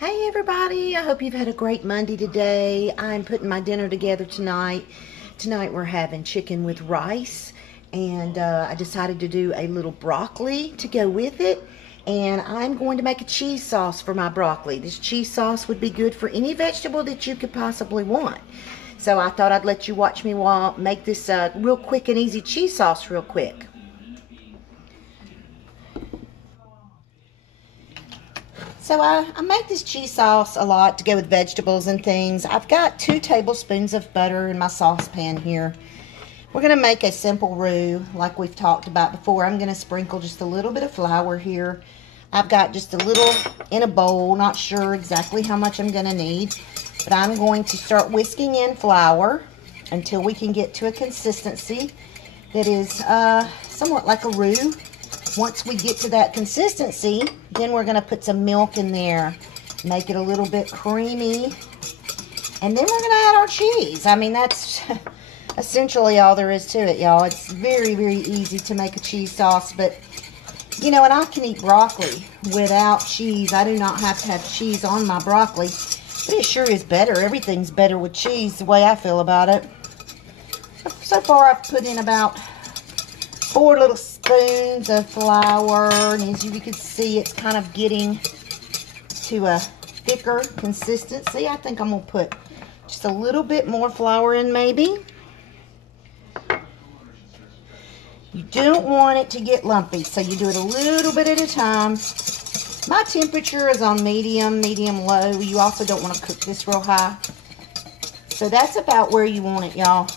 Hey everybody, I hope you've had a great Monday today. I'm putting my dinner together tonight. Tonight we're having chicken with rice, and I decided to do a little broccoli to go with it, and I'm going to make a cheese sauce for my broccoli. This cheese sauce would be good for any vegetable that you could possibly want. So I thought I'd let you watch me make this real quick and easy cheese sauce real quick. So I make this cheese sauce a lot to go with vegetables and things. I've got 2 tablespoons of butter in my saucepan here. We're going to make a simple roux like we've talked about before. I'm going to sprinkle just a little bit of flour here. I've got just a little in a bowl, not sure exactly how much I'm going to need. But I'm going to start whisking in flour until we can get to a consistency that is somewhat like a roux. Once we get to that consistency, then we're going to put some milk in there, make it a little bit creamy, and then we're going to add our cheese. I mean, that's essentially all there is to it, y'all. It's very, very easy to make a cheese sauce, but, you know, and I can eat broccoli without cheese. I do not have to have cheese on my broccoli, but it sure is better. Everything's better with cheese, the way I feel about it. So far, I've put in about 4 little spoons of flour, and as you can see, it's kind of getting to a thicker consistency. I think I'm going to put just a little bit more flour in maybe. You don't want it to get lumpy, so you do it a little bit at a time. My temperature is on medium low. You also don't want to cook this real high. So that's about where you want it, y'all.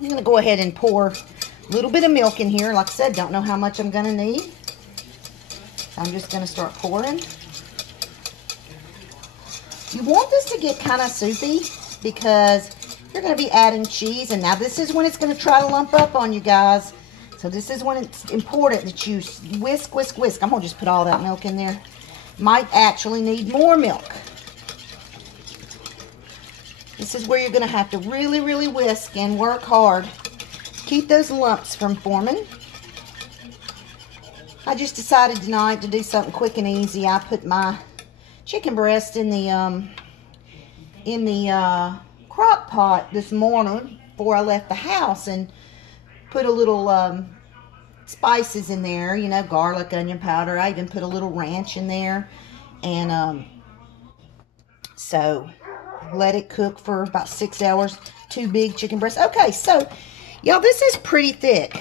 I'm going to go ahead and pour a little bit of milk in here. Like I said, don't know how much I'm going to need. So I'm just going to start pouring. You want this to get kind of soupy because you're going to be adding cheese. And now this is when it's going to try to lump up on you guys. So this is when it's important that you whisk, whisk, whisk. I'm going to just put all that milk in there. Might actually need more milk. This is where you're going to have to really, really whisk and work hard. Keep those lumps from forming. I just decided tonight to do something quick and easy. I put my chicken breast in the crock pot this morning before I left the house and put a little spices in there, you know, garlic, onion powder. I even put a little ranch in there. And so let it cook for about 6 hours. 2 big chicken breasts. Okay, so y'all, this is pretty thick.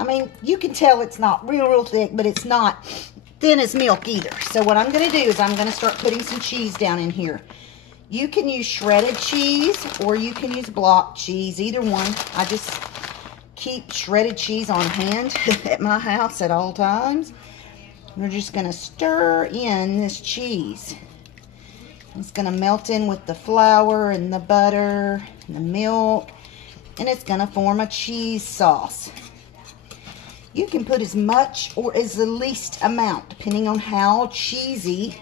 I mean, you can tell it's not real thick, but it's not thin as milk either. So what I'm going to do is I'm going to start putting some cheese down in here. You can use shredded cheese or you can use block cheese, either one. I just keep shredded cheese on hand at my house at all times. We're just going to stir in this cheese. It's going to melt in with the flour and the butter and the milk, and it's going to form a cheese sauce. You can put as much or as the least amount, depending on how cheesy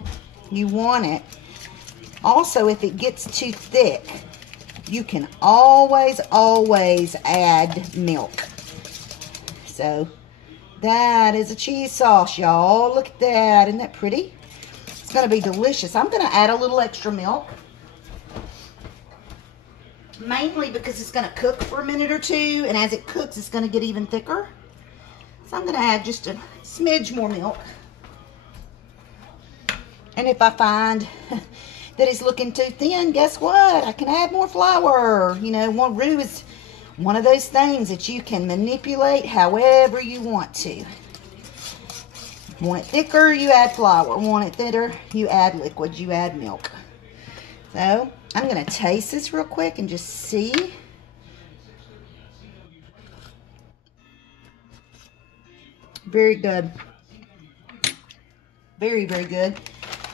you want it. Also, if it gets too thick, you can always add milk. So, that is a cheese sauce, y'all. Look at that. Isn't that pretty? It's going to be delicious. I'm going to add a little extra milk. Mainly because it's going to cook for a minute or two. And as it cooks, it's going to get even thicker. So I'm going to add just a smidge more milk. And if I find that it's looking too thin, guess what? I can add more flour. You know, roux is one of those things that you can manipulate however you want to. Want it thicker, you add flour. Want it thinner, you add liquid, you add milk. So, I'm going to taste this real quick and just see. Very good. Very, very good.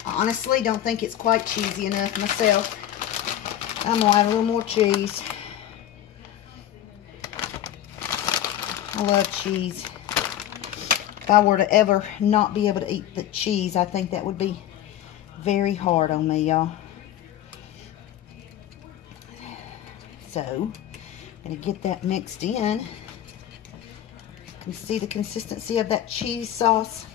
I honestly don't think it's quite cheesy enough myself. I'm going to add a little more cheese. I love cheese. If I were to ever not be able to eat the cheese, I think that would be very hard on me, y'all. So, I'm going to get that mixed in. You can see the consistency of that cheese sauce.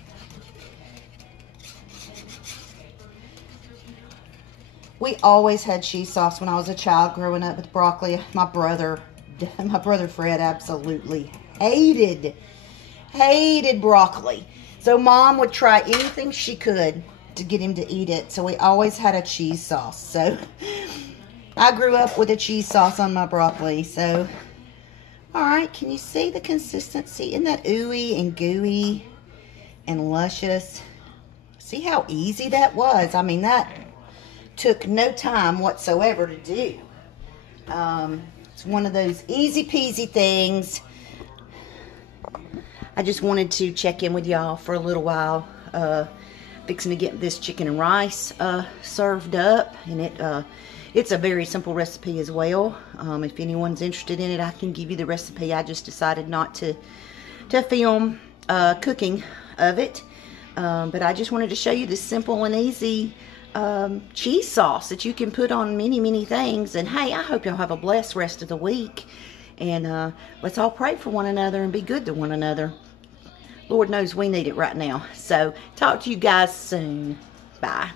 We always had cheese sauce when I was a child growing up with broccoli. My brother Fred absolutely hated broccoli. So Mom would try anything she could to get him to eat it. So we always had a cheese sauce. So I grew up with a cheese sauce on my broccoli. So, all right, can you see the consistency? Isn't that ooey and gooey and luscious? See how easy that was? I mean, that took no time whatsoever to do. It's one of those easy peasy things. I just wanted to check in with y'all for a little while. Fixing to get this chicken and rice served up, and it's a very simple recipe as well. If anyone's interested in it, I can give you the recipe. I just decided not to film cooking of it, but I just wanted to show you this simple and easy cheese sauce that you can put on many things. And hey, I hope y'all have a blessed rest of the week, and let's all pray for one another and be good to one another. Lord knows we need it right now. So talk to you guys soon. Bye.